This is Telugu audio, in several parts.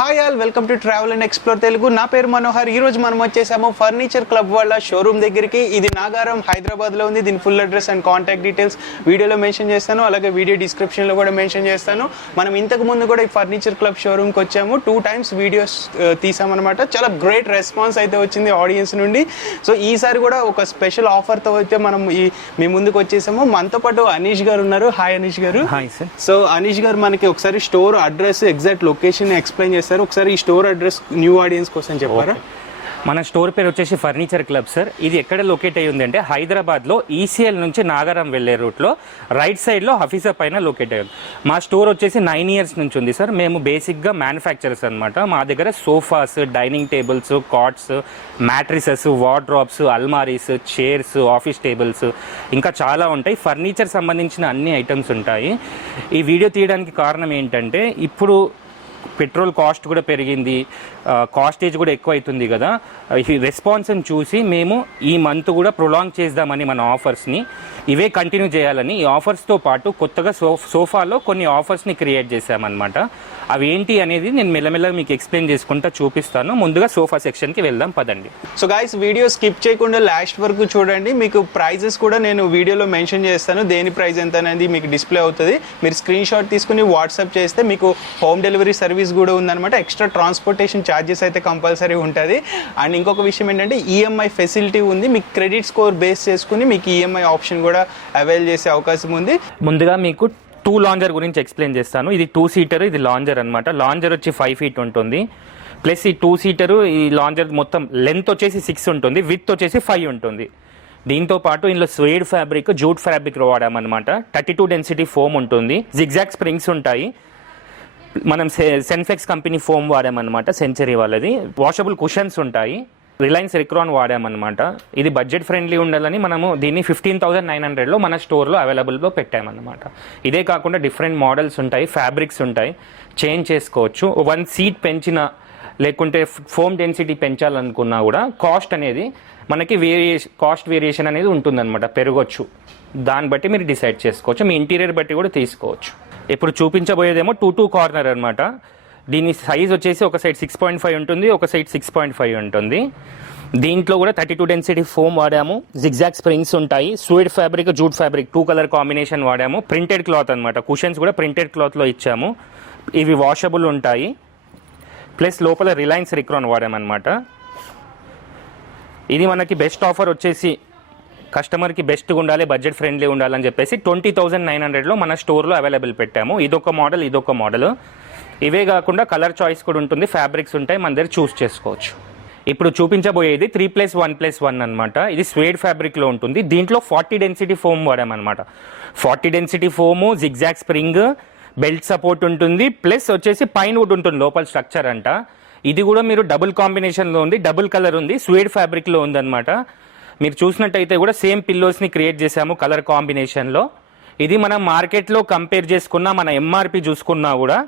Hi all, welcome to travel and explore Telugu. నా పేరు మనోహర్. ఈ రోజు మనం వచ్చేసాము ఫర్నిచర్ క్లబ్ వాళ్ళ షోరూమ్ దగ్గరికి. ఇది నాగారం, హైదరాబాద్లో ఉంది. దీని full address and contact details వీడియోలో మెన్షన్ చేస్తాను, అలాగే వీడియో డిస్క్రిప్షన్లో కూడా మెన్షన్ చేస్తాను. మనం ఇంతకు ముందు కూడా ఈ ఫర్నిచర్ క్లబ్ షోరూమ్కి వచ్చాము. 2 times వీడియోస్ తీసామన్నమాట. చాలా గ్రేట్ రెస్పాన్స్ అయితే వచ్చింది ఆడియన్స్ నుండి. సో ఈసారి కూడా ఒక స్పెషల్ ఆఫర్తో అయితే మనం మీ ముందుకు వచ్చేసాము. మనతో పాటు అనీష్ గారు ఉన్నారు. హాయ్ అనీష్ గారు. Hi sir. సో అనీష్ గారు మనకి ఒకసారి store address, exact location explain చేస్తారు. ఒకసారి ఈ స్టోర్ అడ్రస్ న్యూ ఆడియన్స్ కోసం చెప్పారా? మన స్టోర్ పేరు వచ్చేసి ఫర్నిచర్ క్లబ్ సార్. ఇది ఎక్కడ లొకేట్ అయ్యి ఉంది అంటే హైదరాబాద్లో ఈసీఎల్ నుంచి నాగారం వెళ్ళే రూట్లో రైట్ సైడ్లో హఫీసా పైన లొకేట్ అయ్యి ఉంది. మా స్టోర్ వచ్చేసి 9 years నుంచి ఉంది సార్. మేము బేసిక్గా మ్యానుఫ్యాక్చరర్స్ అనమాట. మా దగ్గర sofas, dining tables, cots, mattresses, wardrobes, almirahs, chairs, office tables ఇంకా చాలా ఉంటాయి. ఫర్నిచర్ సంబంధించిన అన్ని ఐటమ్స్ ఉంటాయి. ఈ వీడియో తీయడానికి కారణం ఏంటంటే ఇప్పుడు పెట్రోల్ కాస్ట్ కూడా పెరిగింది, కాస్టేజ్ కూడా ఎక్కువ అవుతుంది కదా. ఈ రెస్పాన్స్ని చూసి మేము ఈ మంత్ కూడా ప్రొలాంగ్ చేద్దామని మన ఆఫర్స్ని ఇవే కంటిన్యూ చేయాలని ఈ ఆఫర్స్తో పాటు కొత్తగా సోఫాలో కొన్ని ఆఫర్స్ని క్రియేట్ చేశామన్నమాట. అవి ఏంటి అనేది నేను మెల్లమెల్లగా మీకు ఎక్స్ప్లెయిన్ చేసుకుంటా చూపిస్తాను. ముందుగా సోఫా సెక్షన్కి వెళ్దాం పదండి. సో గైస్, వీడియో స్కిప్ చేయకుండా లాస్ట్ వరకు చూడండి. మీకు ప్రైజెస్ కూడా నేను వీడియోలో మెన్షన్ చేస్తాను. దేని ప్రైస్ ఎంత అనేది మీకు డిస్ప్లే అవుతుంది. మీరు స్క్రీన్ షాట్ తీసుకుని వాట్సాప్ చేస్తే మీకు హోమ్ డెలివరీ సర్వీస్ కూడా ఉందన్నమాట. ఎక్స్ట్రా ట్రాన్స్పోర్టేషన్ ఛార్జెస్ అయితే కంపల్సరీ ఉంటుంది. అండ్ ఇంకొక విషయం ఏంటంటే ఈఎంఐ ఫెసిలిటీ ఉంది. మీకు క్రెడిట్ స్కోర్ బేస్ చేసుకుని మీకు ఈఎంఐ ఆప్షన్ కూడా అవైల్ చేసే అవకాశం ఉంది. ముందుగా మీకు 2 లాంజర్ గురించి ఎక్స్ప్లెయిన్ చేస్తాను. ఇది 2 seater, ఇది లాంజర్ అనమాట. లాంజర్ వచ్చి 5 feet ఉంటుంది. ప్లస్ ఈ 2 seater ఈ లాంజర్ మొత్తం లెంత్ వచ్చేసి 6 ఉంటుంది, విత్ వచ్చేసి 5 ఉంటుంది. దీంతో పాటు ఇందులో స్వేడ్ ఫ్యాబ్రిక్, జూట్ ఫ్యాబ్రిక్ వాడామన్నమాట. 32 density ఫోమ్ ఉంటుంది. జిగ్జాగ్ స్ప్రింగ్స్ ఉంటాయి. మనం సెన్ఫ్లెక్స్ కంపెనీ ఫోమ్ వాడామన్నమాట, సెంచరీ వాళ్ళది. వాషబుల్ కుషన్స్ ఉంటాయి. రిలయన్స్ రిక్రాన్ వాడామన్నమాట. ఇది బడ్జెట్ ఫ్రెండ్లీ ఉండాలని మనము దీన్ని 15,900లో మన స్టోర్లో అవైలబుల్లో పెట్టామన్నమాట. ఇదే కాకుండా డిఫరెంట్ మోడల్స్ ఉంటాయి, ఫ్యాబ్రిక్స్ ఉంటాయి, చేంజ్ చేసుకోవచ్చు. 1 seat పెంచిన లేకుంటే ఫోమ్ డెన్సిటీ పెంచాలనుకున్నా కూడా కాస్ట్ అనేది మనకి కాస్ట్ వేరియేషన్ అనేది ఉంటుందన్నమాట, పెరగొచ్చు. దాన్ని బట్టి మీరు డిసైడ్ చేసుకోవచ్చు. మీ ఇంటీరియర్ బట్టి కూడా తీసుకోవచ్చు. ఇప్పుడు చూపించబోయేదేమో 2-2 కార్నర్ అనమాట. దీని సైజ్ వచ్చేసి ఒక సైడ్ 6.5 ఉంటుంది, ఒక సైడ్ 6.5 ఉంటుంది. దీంట్లో కూడా 32 density ఫోమ్ వాడాము. జిగ్జాగ్ స్ప్రింగ్స్ ఉంటాయి. Swayed fabric, jute fabric 2 color combination వాడాము. ప్రింటెడ్ క్లాత్ అనమాట. కుషన్స్ కూడా ప్రింటెడ్ క్లాత్లో ఇచ్చాము. ఇవి వాషబుల్ ఉంటాయి. ప్లస్ లోపల రిలయన్స్ రిక్రాన్ వాడామన్నమాట. ఇది మనకి బెస్ట్ ఆఫర్ వచ్చేసి కస్టమర్కి బెస్ట్గా ఉండాలి, బడ్జెట్ ఫ్రెండ్లీ ఉండాలని చెప్పేసి 20,900లో మన స్టోర్లో అవైలబుల్ పెట్టాము. ఇదొక మోడల్, ఇదొక మోడల్. ఇవే కాకుండా కలర్ చాయిస్ కూడా ఉంటుంది, ఫ్యాబ్రిక్స్ ఉంటాయి, మన దగ్గర చూస్ చేసుకోవచ్చు. ఇప్పుడు చూపించబోయేది 3+1+1 అనమాట. ఇది స్వేడ్ ఫ్యాబ్రిక్లో ఉంటుంది. దీంట్లో 40 density ఫోమ్ వాడామన్నమాట. 40 density foam, zigzag spring, belt support ఉంటుంది. ప్లస్ వచ్చేసి పైన్ వుడ్ ఉంటుంది లోపల స్ట్రక్చర్ అంట. ఇది కూడా మీరు డబుల్ కాంబినేషన్లో ఉంది, డబుల్ కలర్ ఉంది, స్వేడ్ ఫ్యాబ్రిక్లో ఉందన్నమాట. మీరు చూసినట్టయితే కూడా సేమ్ పిల్లోస్ని క్రియేట్ చేశాము కలర్ కాంబినేషన్లో. ఇది మనం మార్కెట్లో కంపేర్ చేసుకున్నా, మన ఎంఆర్పి చూసుకున్నా కూడా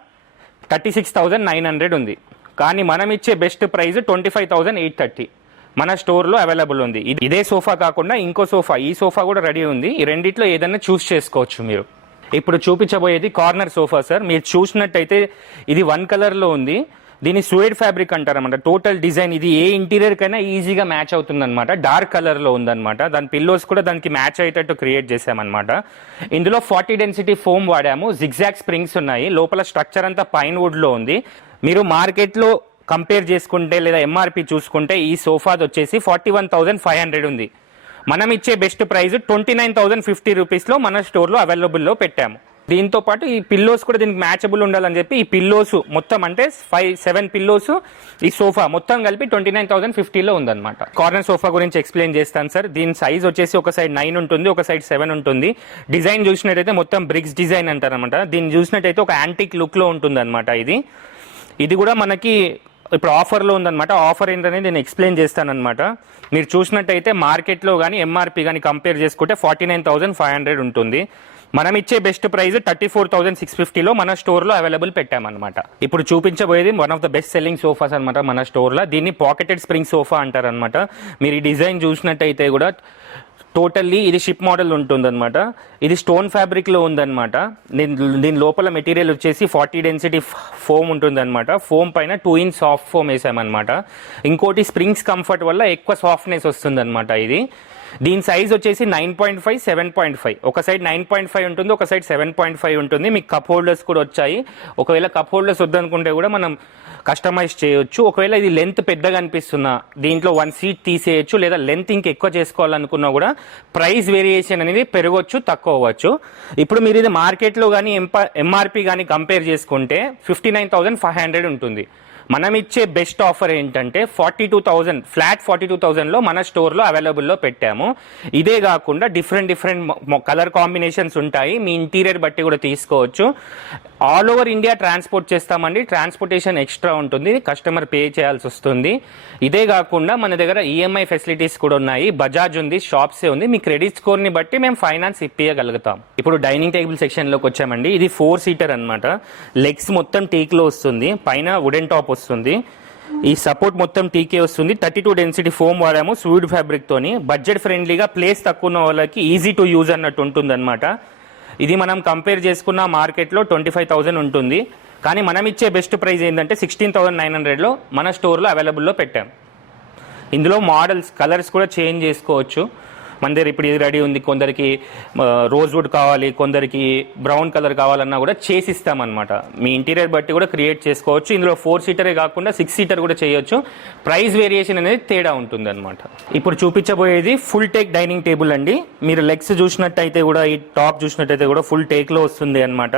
36,900 ఉంది. కానీ మనం ఇచ్చే బెస్ట్ ప్రైస్ 25,830 మన స్టోర్లో అవైలబుల్ ఉంది. ఇదే సోఫా కాకుండా ఇంకో సోఫా, ఈ సోఫా కూడా రెడీ ఉంది. ఈ రెండిట్లో ఏదైనా చూస్ చేసుకోవచ్చు మీరు. ఇప్పుడు చూపించబోయేది కార్నర్ సోఫా సార్. మీరు చూసినట్టయితే ఇది 1 colorలో ఉంది. దీన్ని స్వేడ్ ఫ్యాబ్రిక్ అంటారన్నమాట. టోటల్ డిజైన్ ఇది ఏ ఇంటీరియర్ కైనా ఈజీగా మ్యాచ్ అవుతుందన్నమాట. డార్క్ కలర్లో ఉందన్నమాట. దాని పిల్లోస్ కూడా దానికి మ్యాచ్ అయ్యేటట్టు క్రియేట్ చేసామన్నమాట. ఇందులో 40 density ఫోమ్ వాడాము. జిగ్జాగ్ స్ప్రింగ్స్ ఉన్నాయి. లోపల స్ట్రక్చర్ అంతా పైన్ వుడ్లో ఉంది. మీరు మార్కెట్లో కంపేర్ చేసుకుంటే లేదా ఎంఆర్పి చూసుకుంటే ఈ సోఫాది వచ్చేసి 41,500 ఉంది. మనం ఇచ్చే బెస్ట్ ప్రైస్ 29,050 రూపీస్లో మన స్టోర్లో అవైలబుల్లో పెట్టాము. దీంతో పాటు ఈ పిల్లోస్ కూడా దీనికి మ్యాచబుల్ ఉండాలని చెప్పి ఈ పిల్లోస్ మొత్తం అంటే 7 పిల్లోస్ ఈ సోఫా మొత్తం కలిపి 29,050లో ఉందన్నమాట. కార్నర్ సోఫా గురించి ఎక్స్ప్లెయిన్ చేస్తాను సార్. దీని సైజ్ వచ్చేసి ఒక సైడ్ 9 ఉంటుంది, ఒక సైడ్ 7 ఉంటుంది. డిజైన్ చూసినట్టయితే మొత్తం బ్రిక్స్ డిజైన్ అంటారనమాట. దీన్ని చూసినట్టయితే ఒక యాంటిక్ లుక్లో ఉంటుందన్నమాట. ఇది కూడా మనకి ఇప్పుడు ఆఫర్లో ఉందన్నమాట. ఆఫర్ ఏంటనేది నేను ఎక్స్ప్లెయిన్ చేస్తానన్నమాట. మీరు చూసినట్టయితే మార్కెట్లో కానీ ఎంఆర్పి కానీ కంపేర్ చేసుకుంటే 49,500 ఉంటుంది. మనం ఇచ్చే బెస్ట్ ప్రైస్ 34,650లో మన స్టోర్లో అవైలబుల్ పెట్టామన్నమాట. ఇప్పుడు చూపించబోయేది one of the best selling sofas అనమాట మన స్టోర్లో. దీన్ని పాకెటెడ్ స్ప్రింగ్ సోఫా అంటారనమాట. మీరు ఈ డిజైన్ చూసినట్టయితే కూడా టోటల్లీ ఇది షిప్ మోడల్ ఉంటుందన్నమాట. ఇది స్టోన్ ఫ్యాబ్రిక్లో ఉందన్నమాట. దీని లోపల మెటీరియల్ వచ్చేసి 40 డెన్సిటీ ఫోమ్ ఉంటుందన్నమాట. ఫోమ్ పైన 2 ఇంచ్ సాఫ్ట్ ఫోమ్ వేసామన్నమాట. ఇంకోటి స్ప్రింగ్స్ కంఫర్ట్ వల్ల ఎక్కువ సాఫ్ట్నెస్ వస్తుందన్నమాట. ఇది దీని సైజ్ వచ్చేసి 9.5, 7.5. ఒక సైడ్ 9.5 ఉంటుంది, ఒక సైడ్ 7.5 ఉంటుంది. మీకు కప్ హోల్డర్స్ కూడా వచ్చాయి. ఒకవేళ కప్ హోల్డర్స్ వద్దనుకుంటే కూడా మనం కస్టమైజ్ చేయొచ్చు. ఒకవేళ ఇది లెంత్ పెద్దగా అనిపిస్తున్నా దీంట్లో 1 సీట్ తీసేయచ్చు, లేదా లెంత్ ఇంకెక్కువ చేసుకోవాలనుకున్నా కూడా ప్రైస్ వేరియేషన్ అనేది పెరగవచ్చు, తక్కువ అవ్వచ్చు. ఇప్పుడు మీరు ఇది మార్కెట్లో కానీ ఎంఆర్పి కానీ కంపేర్ చేసుకుంటే 59,500 ఉంటుంది. మనం ఇచ్చే బెస్ట్ ఆఫర్ ఏంటంటే 42,000 ఫ్లాట్ 42,000లో మన స్టోర్లో అవైలబుల్లో పెట్టాము. ఇదే కాకుండా డిఫరెంట్ కలర్ కాంబినేషన్స్ ఉంటాయి. మీ ఇంటీరియర్ బట్టి కూడా తీసుకోవచ్చు. ఆల్ ఓవర్ ఇండియా ట్రాన్స్పోర్ట్ చేస్తామండి. ట్రాన్స్పోర్టేషన్ ఎక్స్ట్రా ఉంటుంది, కస్టమర్ పే చేయాల్సి వస్తుంది. ఇదే కాకుండా మన దగ్గర ఈఎంఐ ఫెసిలిటీస్ కూడా ఉన్నాయి. బజాజ్ ఉంది, షాప్సే ఉంది. మీ క్రెడిట్ స్కోర్ని బట్టి మేము ఫైనాన్స్ ఇప్పించగలుగుతాం. ఇప్పుడు డైనింగ్ టేబుల్ సెక్షన్లోకి వచ్చామండి. ఇది 4 సీటర్ అనమాట. లెగ్స్ మొత్తం టీక్లో వస్తుంది, పైన వుడెన్ టాప్ వస్తుంది. ఈ సపోర్ట్ మొత్తం టీకే వస్తుంది. 32 డెన్సిటీ ఫోమ్ వాడాము స్వీడ్ ఫ్యాబ్రిక్ తోని. బడ్జెట్ ఫ్రెండ్లీగా, ప్లేస్ తక్కువ ఉన్న వాళ్ళకి ఈజీ టు యూజ్ అన్నట్టు ఉంటుంది అనమాట. ఇది మనం కంపేర్ చేసుకున్న మార్కెట్లో 25,000 ఉంటుంది. కానీ మనం ఇచ్చే బెస్ట్ ప్రైస్ ఏంటంటే 16,900లో మన స్టోర్లో అవైలబుల్లో పెట్టాం. ఇందులో మోడల్స్, కలర్స్ కూడా చేంజ్ చేసుకోవచ్చు. మన దగ్గర ఇప్పుడు ఇది రెడీ ఉంది. కొందరికి రోజ్ వుడ్ కావాలి, కొందరికి బ్రౌన్ కలర్ కావాలన్నా కూడా చేసిస్తామన్నమాట. మీ ఇంటీరియర్ బట్టి కూడా క్రియేట్ చేసుకోవచ్చు. ఇందులో 4 సీటరే కాకుండా 6 సీటర్ కూడా చేయొచ్చు. ప్రైస్ వేరియేషన్ అనేది తేడా ఉంటుంది అనమాట. ఇప్పుడు చూపించబోయేది ఫుల్ టేక్ డైనింగ్ టేబుల్ అండి. మీరు లెగ్స్ చూసినట్టయితే కూడా, ఈ టాప్ చూసినట్టయితే కూడా ఫుల్ టేక్లో వస్తుంది అనమాట.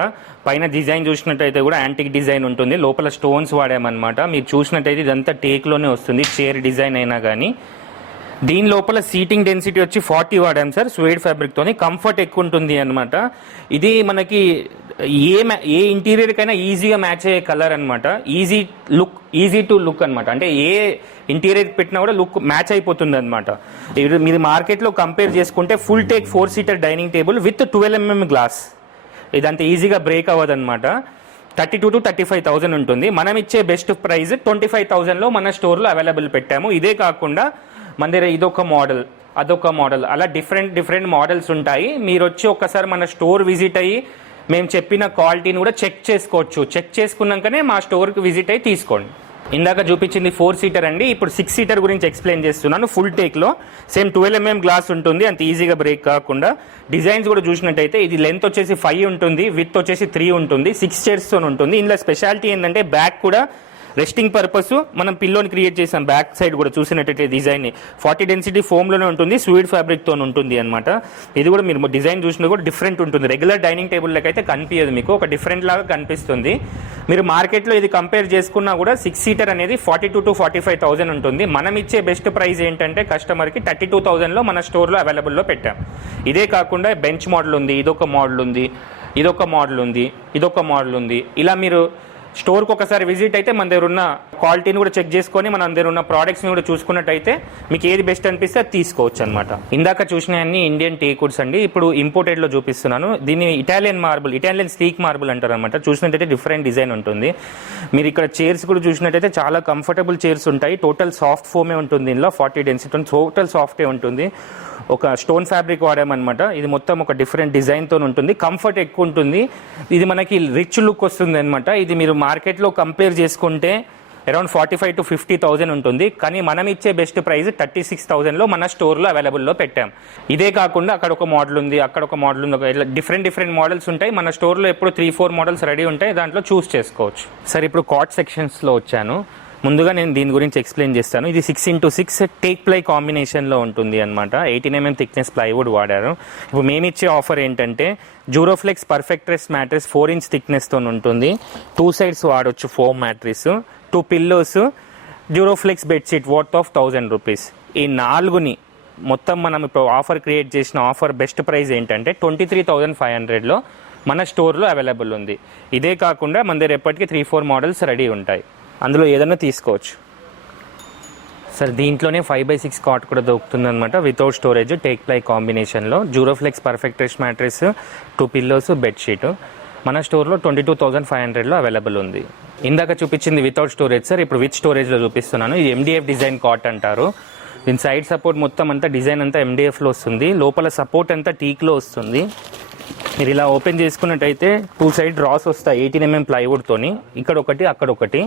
పైన డిజైన్ చూసినట్టయితే కూడా యాంటిక్ డిజైన్ ఉంటుంది. లోపల స్టోన్స్ వాడామన్నమాట. మీరు చూసినట్టయితే ఇదంతా టేక్లోనే వస్తుంది, చైర్ డిజైన్ అయినా కానీ. దీని లోపల సీటింగ్ డెన్సిటీ వచ్చి 40 వాడాం సార్, స్వేడ్ ఫ్యాబ్రిక్ తోని. కంఫర్ట్ ఎక్కువ ఉంటుంది అనమాట. ఇది మనకి ఏ ఇంటీరియర్ కైనా ఈజీగా మ్యాచ్ అయ్యే కలర్ అనమాట. ఈజీ టు లుక్ అనమాట. అంటే ఏ ఇంటీరియర్ పెట్టినా కూడా లుక్ మ్యాచ్ అయిపోతుంది అనమాట. మీరు మార్కెట్లో కంపేర్ చేసుకుంటే full take 4 seater dining table with 12mm glass, ఇదంతా ఈజీగా బ్రేక్ అవ్వదు అనమాట. 32,000 to 35,000 ఉంటుంది. మనం ఇచ్చే బెస్ట్ ప్రైస్ 25,000లో మన స్టోర్లో అవైలబుల్ పెట్టాము. ఇదే కాకుండా మన దగ్గర ఇదొక మోడల్, అదొక మోడల్, అలా డిఫరెంట్ మోడల్స్ ఉంటాయి. మీరు వచ్చి ఒక్కసారి మన స్టోర్ విజిట్ అయ్యి మేము చెప్పిన క్వాలిటీని కూడా చెక్ చేసుకోవచ్చు. చెక్ చేసుకున్నాకనే మా స్టోర్కి విజిట్ అయ్యి తీసుకోండి. ఇందాక చూపించింది 4 సీటర్ అండి. ఇప్పుడు 6 సీటర్ గురించి ఎక్స్ప్లెయిన్ చేస్తున్నాను. ఫుల్ టేక్లో సేమ్ 12mm గ్లాస్ ఉంటుంది, అంత ఈజీగా బ్రేక్ కాకుండా. డిజైన్స్ కూడా చూసినట్టయితే ఇది లెంత్ వచ్చేసి 5 ఉంటుంది, విత్ వచ్చేసి 3 ఉంటుంది. 6 చైర్స్తో ఉంటుంది. ఇందులో స్పెషాలిటీ ఏంటంటే బ్యాక్ కూడా రెస్టింగ్ పర్పస్ మనం పిల్లోని క్రియేట్ చేసాం. బ్యాక్ సైడ్ కూడా చూసినట్టయితే డిజైన్ 40 డెన్సిటీ ఫోమ్లోనే ఉంటుంది, స్వీడ్ ఫ్యాబ్రిక్తో ఉంటుంది అనమాట. ఇది కూడా మీరు డిజైన్ చూసినా కూడా డిఫరెంట్ ఉంటుంది. రెగ్యులర్ డైనింగ్ టేబుల్లోకి అయితే కనిపించదు, మీకు ఒక డిఫరెంట్ లాగా కనిపిస్తుంది. మీరు మార్కెట్లో ఇది కంపేర్ చేసుకున్నా కూడా 6 సీటర్ అనేది 42,000 to 45,000 ఉంటుంది. మనం ఇచ్చే బెస్ట్ ప్రైస్ ఏంటంటే కస్టమర్కి 32,000లో మన స్టోర్లో అవైలబుల్లో పెట్టాం. ఇదే కాకుండా బెంచ్ మోడల్ ఉంది, ఇదొక మోడల్ ఉంది, ఇదొక మోడల్ ఉంది, ఇదొక మోడల్ ఉంది. ఇలా మీరు స్టోర్కి ఒకసారి విజిట్ అయితే మన దగ్గర ఉన్న క్వాలిటీని కూడా చెక్ చేసుకొని మన దగ్గర ఉన్న ప్రోడక్ట్స్ని కూడా చూసుకున్నట్టయితే మీకు ఏది బెస్ట్ అనిపిస్తే అది తీసుకోవచ్చు అనమాట. ఇందాక చూసిన అన్ని ఇండియన్ టేకుడ్స్ అండి. ఇప్పుడు ఇంపోర్టెడ్లో చూపిస్తున్నాను. దీన్ని ఇటాలియన్ స్టీక్ మార్బుల్ అంటారు అనమాట. చూసినట్టయితే డిఫరెంట్ డిజైన్ ఉంటుంది. మీరు ఇక్కడ చైర్స్ కూడా చూసినట్టయితే చాలా కంఫర్టబుల్ చైర్స్ ఉంటాయి. టోటల్ సాఫ్ట్ ఫోమే ఉంటుంది. దీనిలో 40 డెన్సిటీ టోటల్ సాఫ్టే ఉంటుంది. ఒక స్టోన్ ఫ్యాబ్రిక్ వాడామన్నమాట. ఇది మొత్తం ఒక డిఫరెంట్ డిజైన్తో ఉంటుంది. కంఫర్ట్ ఎక్కువ ఉంటుంది. ఇది మనకి రిచ్ లుక్ వస్తుంది అనమాట. ఇది మీరు మార్కెట్లో కంపేర్ చేసుకుంటే అరౌండ్ 45,000 to 50,000 ఉంటుంది. కానీ మనం ఇచ్చే బెస్ట్ ప్రైస్ 36,000లో మన స్టోర్లో అవైలబుల్లో పెట్టాం. ఇదే కాకుండా అక్కడ ఒక మోడల్ ఉంది, అక్కడ ఒక మోడల్ ఉంది, ఇలా డిఫరెంట్ మోడల్స్ ఉంటాయి. మన స్టోర్లో ఎప్పుడు 3-4 మోడల్స్ రెడీ ఉంటాయి, దాంట్లో చూస్ చేసుకోవచ్చు. సరే, ఇప్పుడు కాట్ సెక్షన్స్లో వచ్చాను. ముందుగా నేను దీని గురించి ఎక్స్ప్లెయిన్ చేస్తాను. ఇది 6x6 టేక్ ప్లై కాంబినేషన్లో ఉంటుంది అనమాట. 18mm థిక్నెస్ ప్లైవుడ్ వాడారు. ఇప్పుడు మేము ఇచ్చే ఆఫర్ ఏంటంటే డ్యూరోఫ్లెక్స్ పర్ఫెక్ట్రెస్ మ్యాట్రెస్ 4 inch థిక్నెస్తో ఉంటుంది. 2 sides వాడొచ్చు foam mattress, 2 pillows, Duroflex bedsheet worth of 1,000 rupees. ఈ 4ని మొత్తం మనం ఇప్పుడు ఆఫర్ క్రియేట్ చేసిన ఆఫర్ బెస్ట్ ప్రైస్ ఏంటంటే 23,500లో మన స్టోర్లో అవైలబుల్ ఉంది. ఇదే కాకుండా మన దగ్గర ఎప్పటికీ 3-4 మోడల్స్ రెడీ ఉంటాయి. అందులో ఏదైనా తీసుకోవచ్చు. సార్, దీంట్లోనే 5x6 కాట్ కూడా దొరుకుతుంది అనమాట. వితౌట్ స్టోరేజ్ టేక్ ప్లై కాంబినేషన్లో డ్యూరోఫ్లెక్స్ పర్ఫెక్ట్రెస్ మ్యాట్రెస్, 2 pillows, బెడ్షీట్ మన స్టోర్లో 22,500లో అవైలబుల్ ఉంది. ఇందాక చూపించింది వితౌట్ స్టోరేజ్ సార్. ఇప్పుడు విత్ స్టోరేజ్లో చూపిస్తున్నాను. ఇది MDF డిజైన్ కాట్ అంటారు. దీని సైడ్ సపోర్ట్ మొత్తం అంతా డిజైన్ అంతా MDFలో వస్తుంది. లోపల సపోర్ట్ అంతా టీక్లో వస్తుంది. మీరు ఇలా ఓపెన్ చేసుకున్నట్టయితే 2 సైడ్ డ్రాస్ వస్తాయి 18 mm ప్లైవుడ్తోని. ఇక్కడ ఒకటి అక్కడ ఒకటి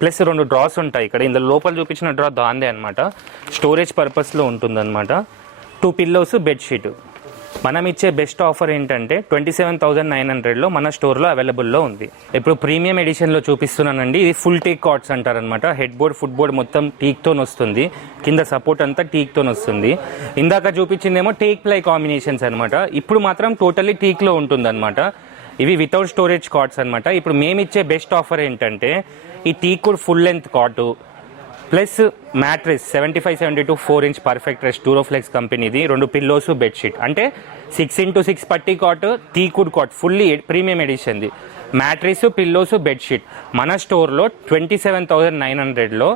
ప్లస్ 2 డ్రాస్ ఉంటాయి. ఇక్కడ ఇందులో లోపల చూపించిన డ్రా దాందే అనమాట. స్టోరేజ్ పర్పస్లో ఉంటుందన్నమాట. 2 పిల్లోస్ బెడ్షీట్. మనం ఇచ్చే బెస్ట్ ఆఫర్ ఏంటంటే 27,900లో మన స్టోర్లో అవైలబుల్లో ఉంది. ఇప్పుడు ప్రీమియం ఎడిషన్లో చూపిస్తున్నానండి. ఇది ఫుల్ టేక్ కాట్స్ అంటారనమాట. హెడ్ బోర్డ్ ఫుట్ బోర్డ్ మొత్తం టీక్తో వస్తుంది. కింద సపోర్ట్ అంతా టీక్తో వస్తుంది. ఇందాక చూపించిందేమో టేక్ ప్లై కాంబినేషన్స్ అనమాట. ఇప్పుడు మాత్రం టోటల్లీ టీక్లో ఉంటుందన్నమాట. ఇవి వితౌట్ స్టోరేజ్ కాట్స్ అనమాట. ఇప్పుడు మేమిచ్చే బెస్ట్ ఆఫర్ ఏంటంటే ఈ టీక్ కూడా full length cot plus mattress 75-72 4-inch perfect rest Duroflex కంపెనీది. 2 పిల్లోస్ బెడ్షీట్ అంటే 6x6 పట్టి cot teakwood cot fully premium ఎడిషన్ది. మ్యాట్రెస్ పిల్లోస్ బెడ్షీట్ మన స్టోర్లో 27,900లో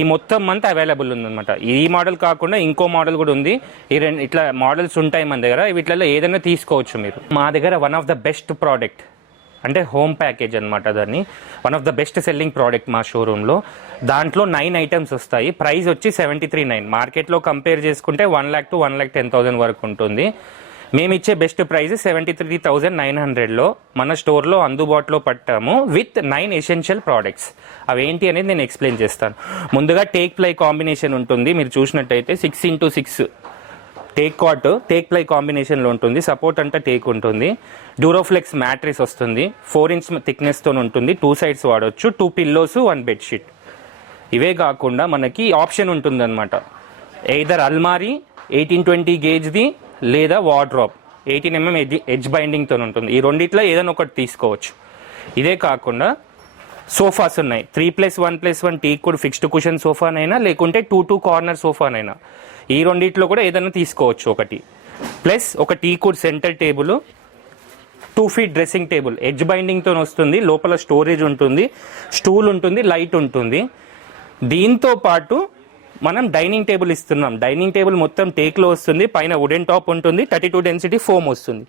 ఈ మొత్తం మంత్ అవైలబుల్ ఉందన్నమాట. ఈ మోడల్ కాకుండా ఇంకో మోడల్ కూడా ఉంది. ఈ రెండు ఇట్లా మోడల్స్ ఉంటాయి మన దగ్గర. వీటిలో ఏదైనా తీసుకోవచ్చు మీరు. మా దగ్గర one of the best product అంటే హోమ్ ప్యాకేజ్ అనమాట. దాన్ని one of the best selling product మా షోరూంలో. దాంట్లో 9 ఐటమ్స్ వస్తాయి. ప్రైస్ వచ్చి 73,900. మార్కెట్లో కంపేర్ చేసుకుంటే 1 lakh to 1,10,000 వరకు ఉంటుంది. మేము ఇచ్చే బెస్ట్ ప్రైస్ 73,900లో మన స్టోర్లో అందుబాటులో పట్టాము విత్ 9 ఎసెన్షియల్ ప్రోడక్ట్స్. అవి ఏంటి అనేది నేను ఎక్స్ప్లెయిన్ చేస్తాను. ముందుగా టేక్ ప్లై కాంబినేషన్ ఉంటుంది. మీరు చూసినట్టయితే 6x6 టేక్ ప్లై కాంబినేషన్లో ఉంటుంది. సపోర్ట్ అంతా టేక్ ఉంటుంది. డ్యూరోఫ్లెక్స్ మ్యాట్రెస్ వస్తుంది. 4-inch థిక్నెస్తో ఉంటుంది. 2 సైడ్స్ వాడవచ్చు. 2 పిల్లోస్ 1 బెడ్షీట్. ఇవే కాకుండా మనకి ఆప్షన్ ఉంటుందన్నమాట. ఎయిదర్ అల్మారీ 18-20 గేజ్ది లేదా వార్డ్రోబ్ 18 mm ఎడ్జ్ బైండింగ్తో ఉంటుంది. ఈ రెండిట్లో ఏదైనా ఒకటి తీసుకోవచ్చు. ఇదే కాకుండా సోఫాస్ ఉన్నాయి. 3+1+1 టీకుడ్ ఫిక్స్డ్ కుషన్ సోఫానైనా లేకుంటే 2 కార్నర్ సోఫానైనా ఈ రెండిట్లో కూడా ఏదైనా తీసుకోవచ్చు ఒకటి. ప్లస్ ఒక teakwood centre table 2 feet dressing table edge బైండింగ్తో వస్తుంది. లోపల స్టోరేజ్ ఉంటుంది. స్టూల్ ఉంటుంది. లైట్ ఉంటుంది. దీంతో పాటు మనం డైనింగ్ టేబుల్ ఇస్తున్నాం. డైనింగ్ టేబుల్ మొత్తం టేక్లో వస్తుంది. పైన వుడెన్ టాప్ ఉంటుంది. 32 డెన్సిటీ ఫోమ్ వస్తుంది.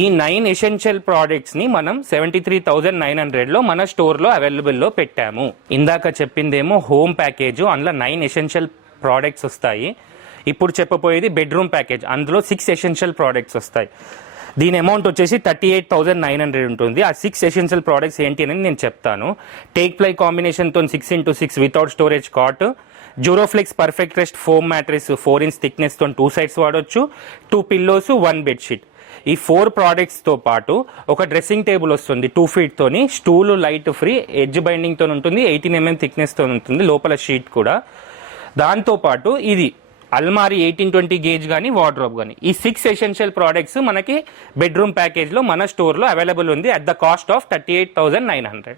ఈ 9 ఎసెన్షియల్ ప్రోడక్ట్స్ని మనం 73,900లో మన స్టోర్లో అవైలబుల్లో పెట్టాము. ఇందాక చెప్పిందేమో హోమ్ ప్యాకేజ్. అందులో 9 ఎసెన్షియల్ ప్రోడక్ట్స్ వస్తాయి. ఇప్పుడు చెప్పబోయేది బెడ్రూమ్ ప్యాకేజ్. అందులో 6 ఎసెన్షియల్ ప్రోడక్ట్స్ వస్తాయి. దీని అమౌంట్ వచ్చేసి 38,900 ఉంటుంది. ఆ 6 ఎసెన్షియల్ ప్రోడక్ట్స్ ఏంటి అని నేను చెప్తాను. టేక్ ప్లై కాంబినేషన్తో 6x6 without storage cot, Duroflex perfect rest foam mattress 4-inch థిక్నెస్తో 2 సైడ్స్ వాడవచ్చు. 2 పిల్లోస్ 1 బెడ్షీట్. ఈ 4 ప్రోడక్ట్స్తో పాటు ఒక డ్రెస్సింగ్ టేబుల్ వస్తుంది 2 feet తోని. స్టూలు లైట్ ఫ్రీ ఎడ్జ్ బైండింగ్తో ఉంటుంది. 18 mm థిక్నెస్తో ఉంటుంది. లోపల షీట్ కూడా. దాంతోపాటు ఇది అల్మారీ 18-20 గేజ్ కానీ వార్డ్రోబ్ కానీ ఈ 6 ఎసెన్షియల్ ప్రోడక్ట్స్ మనకి బెడ్రూమ్ ప్యాకేజ్లో మన స్టోర్లో అవైలబుల్ ఉంది అట్ ద కాస్ట్ ఆఫ్ 38,900.